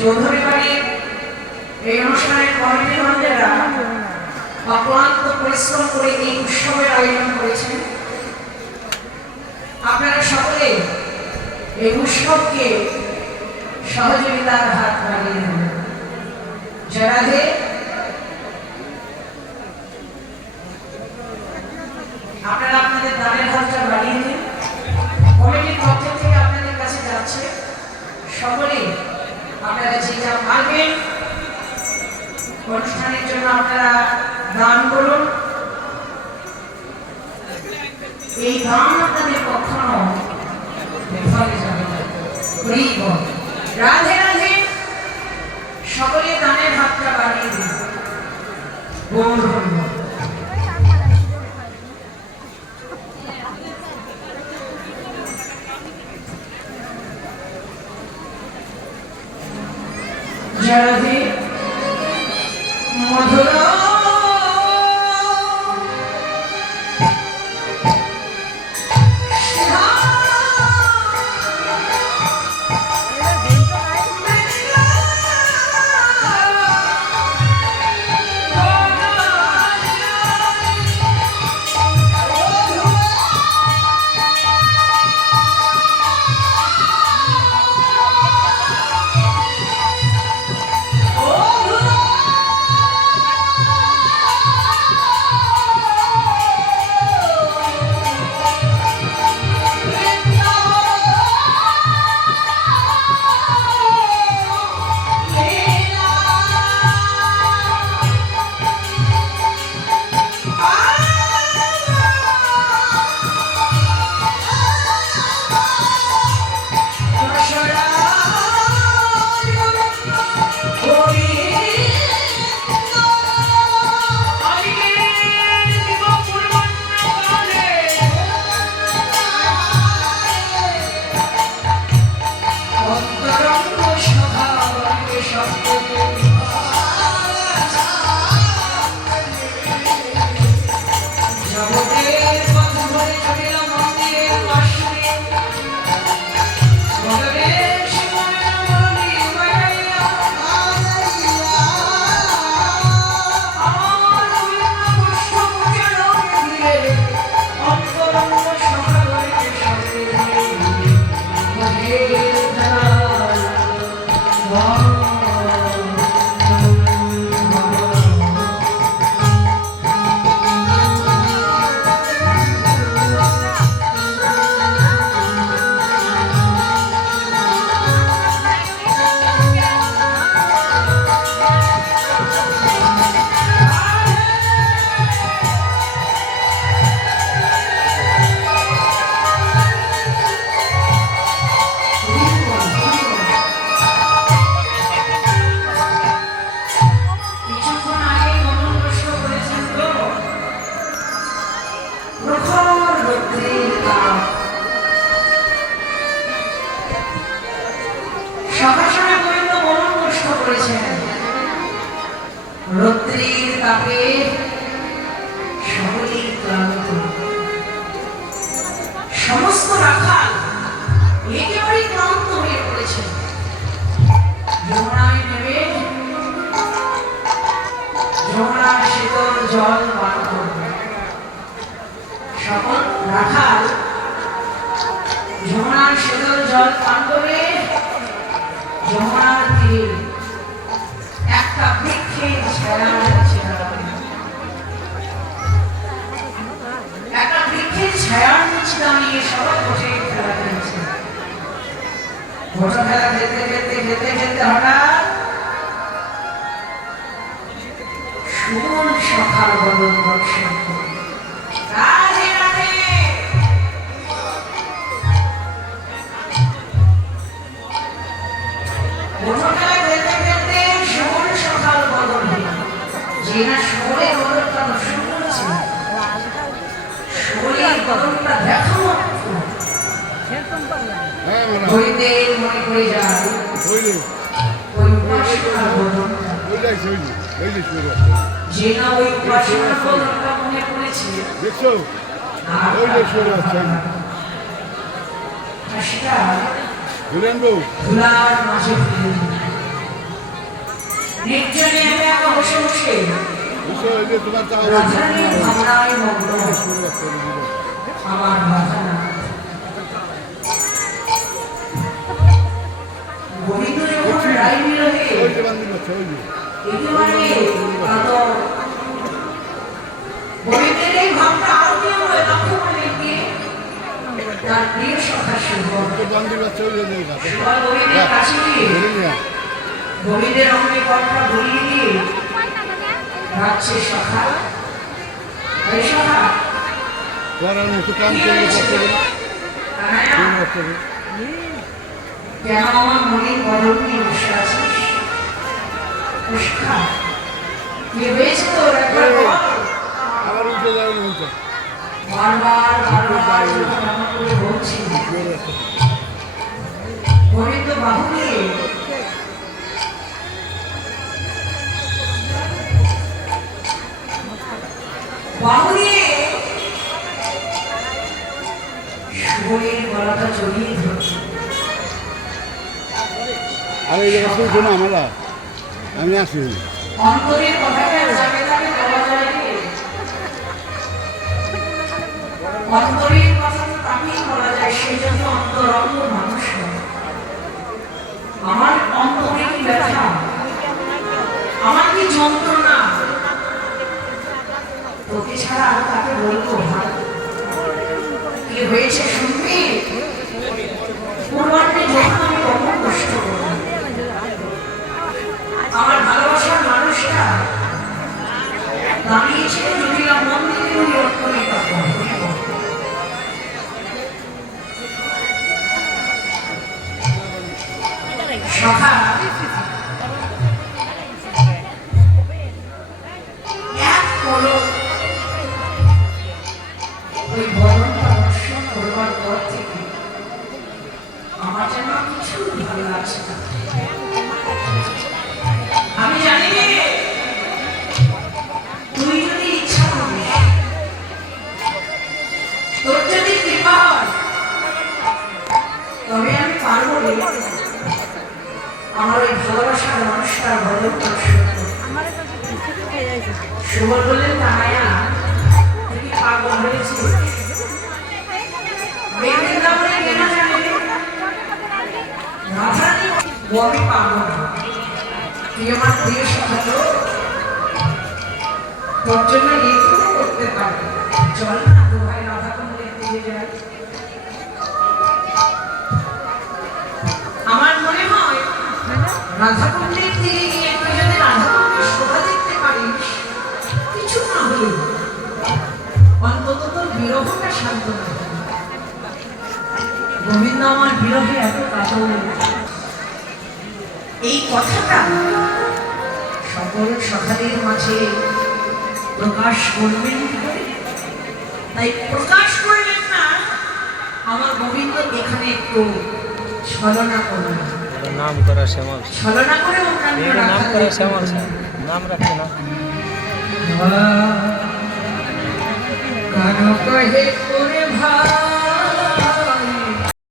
চৌধুরী বাড়ির এই অনুষ্ঠানের কমিটি বন্ধুরা অক্লান্ত পরিশ্রম করে এই উৎসবের আয়োজন করেছেন। আপনারা সকলে এই উৎসবকে সহযোগিতার হাত বাড়িয়ে দেবেন। জয় রাধে। আপনারা আপনাদের দানের হাতটা বাড়িয়ে দিন। কমিটির পক্ষ থেকে আপনাদের কাছে যাচ্ছে, সকলে আপনারা যে যা পারবেন অনুষ্ঠানের জন্য আপনারা দান করুন। এই দান আপনাদের কখনো বিফলে যাবে না। রাধে রাধে। সকলে দানের হাতটা বাড়িয়ে দিন। গৌর হরি বল। জয় রাধে। মধুর রৌদ্রের তাপে সকলেই ক্লান্ত। সমস্ত রাখাল একেবারে ক্লান্ত হয়ে পড়েছে। যমুনায় নেমে যমুনার শীতল জল পান করবে। সকল রাখাল যমুনার শীতল জল পান করে যমুনার তীরে একটা বৃক্ষের ছায়া নিচে দাঁড়াবে। একটা বৃক্ষের ছায়ার নিচে দাঁড়িয়ে সবাই বসে খেলা খেলছে। বসে খেলা খেলতে খেলতে খেলতে খেলতে হঠাৎ সুমন সকাল বদল বর্ষণ রাধে রাধে। বসে খেলা খেলতে খেলতে সুমন সকাল বদল যে না শহরে বদলটা নষ্ট করেছে, শহরের বদলটা দেখো হইতে মনে করে যায় ওই উপাসনার বদলটা যে না ওই উপাসনার বদলটা মনে করেছে সেটা ধুলার মাঝে নির্জনে আমি একা বসে বসে রাধারানীর ভাবনায় মগ্ন আমার রাধানাথ। গোবিন্দ যখন রায় বিরহে একেবারে কাতর, গোবিন্দের এই ভাবটা আরো কেউ লক্ষ্য করলেন কি তার প্রিয় সখা সুবল গোবিন্দের কাছে গিয়ে গোবিন্দের অঙ্গে কণ্ঠা বলিয়ে দিয়ে রাখছে সখা, এই সখা কেন আমার মনে বদল নিয়ে বসে আছিস? কি হয়েছে তোর একবার বল। বারবার বারবার করে বলছি গোবিন্দ বাহু নিয়ে সুবলের গলাটা জড়িয়ে ধরছে। আরে এই জায়গা শুনছো না আমরা, আমি আসি। অন্তরের কথাটা যাবে যাবে বলা যায় রে, অন্তরের কথা তো তাকেই বলা যায়, সেই জন্য অন্তরঙ্গ মানুষ। আমার অন্তরে কি ব্যথা, আমার কি যন্ত্রণা, তোকে ছাড়া আর তাকে বলবো কি হয়েছে শুনবি? পূর্বান্নে যখন আমি কত কষ্ট করি, আমার ভালোবাসার মানুষটা দাঁড়িয়েছিল জটিলা মন্দিরে ওই অট্টলিকা সখা এক হলো ওই বরণটা দর্শন করবার পর থেকে আমার যেন কিছু ভালো লাগছে না। আমি জানি তুই যদি ইচ্ছা করিস, তোর যদি কৃপা হয়, তবে আমি পারবো রে আমার ওই ভালোবাসার মানুষটার বদল দর্শন। সুবল বললেন তাহায়া তুই কি পাগল হয়েছিস? মেয়েদের নামে কেন জানি রাধারানী বড় পাগল, তুই আমার প্রিয় সখা, তোর জন্য এইটুকু করতে পারবি, চল না দু ভাই রাধা কুণ্ডের দিকে যাই। আমার মনে হয় রাধা কুণ্ডের দিকে গিয়ে তুই যদি রাধা কুণ্ডের শোভা দেখতে পারিস, কিছু না হলে অন্তত তোর বিরহটা শান্ত হবে। গোবিন্দ আমার বিরহে এত কাতর, এই কথাটা সকল সখাদের মাঝে প্রকাশ করবেন কি করে? তাই প্রকাশ করলেন না, আমার গোবিন্দ এখানে একটু ছলনা করলেন। নাম করা শ্যামল, ছলনা করে নাম করা শ্যামল নাম রাখছে না। কানো কহে করে ভাই